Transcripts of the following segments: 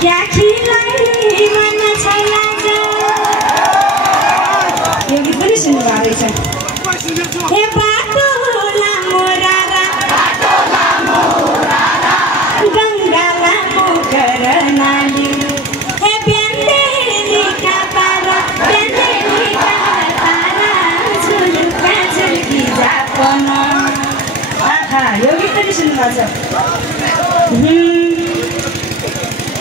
क्या खिलाई मन छैला यो गीत पनि सुन्नुभएको रहेछ हे बाटो लामो रारा गङ्गा लामो करनाली हे ब्यान्डेलीका तारा झुल्का झुल्की जापन आहा यो गीत पनि सुन्नुभएको छ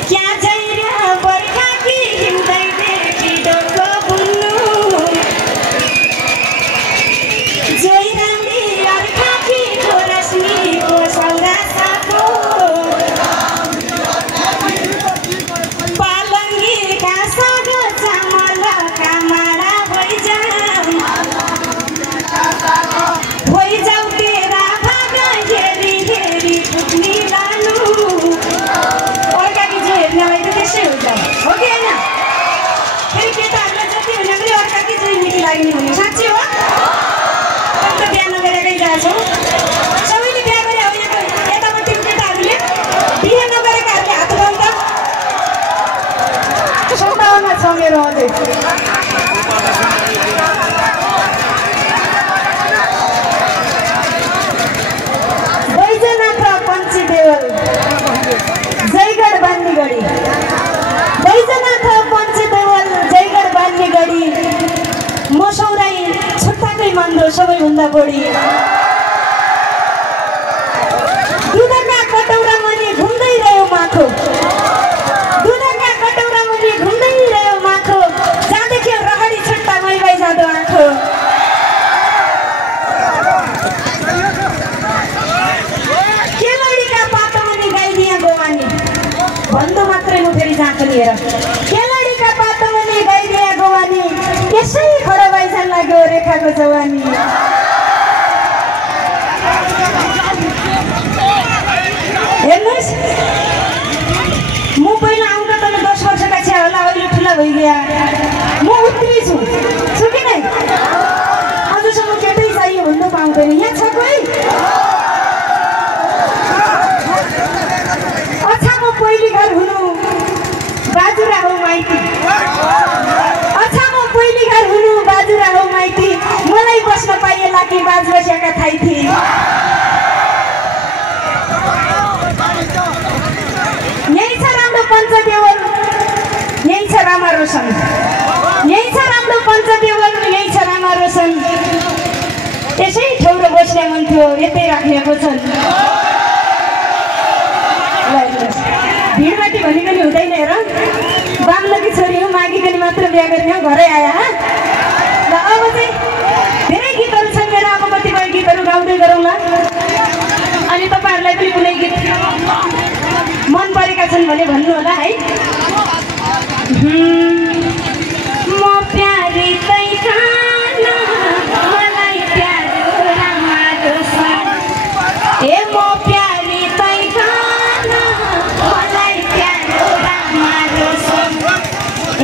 क्या जैरा बर्खा की हिउँदै बेटी डोको बुन्नु जोइरामी अर्खा की रश्मिको सौरासाको पालङ्गीका साग चामलका माडा भइजाऊ तेरा भाग हेरी हेरी पुग्ने लानु हो कि होइन फेरि केटाहरूलाई जति हुने पनि अर्काकै जोइ निकी लाग्ने हुने साँच्चै हो अन्त बिहा नगरेकै गएको छौँ सबैले बिहा गरे हो यतापट्टिको केटाहरूले बिहा नगरेकाहरूले हात उठाउनु त सम्भावना छ मेरो अझै बैजनाथ पञ्चदेवल जयगढ बान्नीगढी बैजनाथ पञ्चदेवल जयगढ बान्नीगढी मसौराई छुट्टाकै मन्दो सबैभन्दा बढी दुधका कटौरा मुनि घुम्दै रह्यो माथो दुधका कटौरा मुनि घुम्दै रह्यो माथो जाँदैथ्यो रहरी छुट्टा मैबाई जाँदो आँखो केलौडीका पातो मुनि गाइदिया गोवानी भन्दा मात्रै म फेरि जाँच लिएर केलौडीका पातो मुनि गाइदिया गोवानी यसै खडा बाइसन लाग्यो रेखाको जवानी हेर्नुहोस् म पहिला आउँदा त 10 वर्षका छ्या होला अहिले ठुला भइगया म उत्री छु कि नै अझसम्म केटै चाहियो भन्नु पाउँदैन यहाँ छ कोही अछामो पहिली घर हुनु बाजुरा हो माइती अछामो पहिली घर हुनु बाजुरा हो माइती मलाई बस्न पाइएला कि बाज बसेका थाई थिए यही छ राम्रो पञ्चदेवल यही छ रामा रोशन यही छ राम्रो पञ्चदेवल यही छ रामा रोशन यसै ठाउँमा बस्ने मन थियो यतै राखेको छन् भिडमाटी भनिकन हुँदैन हेर बाम्लोकी छोरी हो मागिकन मात्र बिहा गर्ने हो घरै आया ल अब चाहिँ धेरै गीतहरू छन् मेरो अब कतिपय गीतहरू गाउँदै गरौँला अनि तपाईँहरूलाई पनि कुनै गीत मन परेका छन् भने भन्नु होला है म प्यारी तै खाना मलाई प्यारो रामा रोशन ए म प्यारी तै खाना मलाई प्यारो रामा रोशन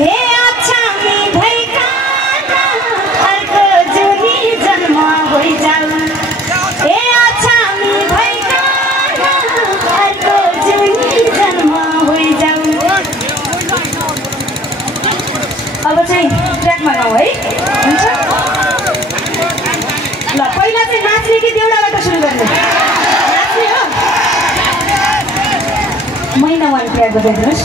ए अछामी भई खाना अर्को जुनी जन्म भइजाऊ ए अछामी भई खाना अर्को जुनी जन्म भइजाऊ अब चाहिँ ट्र्याकमा गाउँ है हुन्छ ल पहिला चाहिँ नाच्ने कि देउडाबाट सुरु गर्ने नाच्ने हो महिना 1 ट्र्याक बजाइदिनुहोस्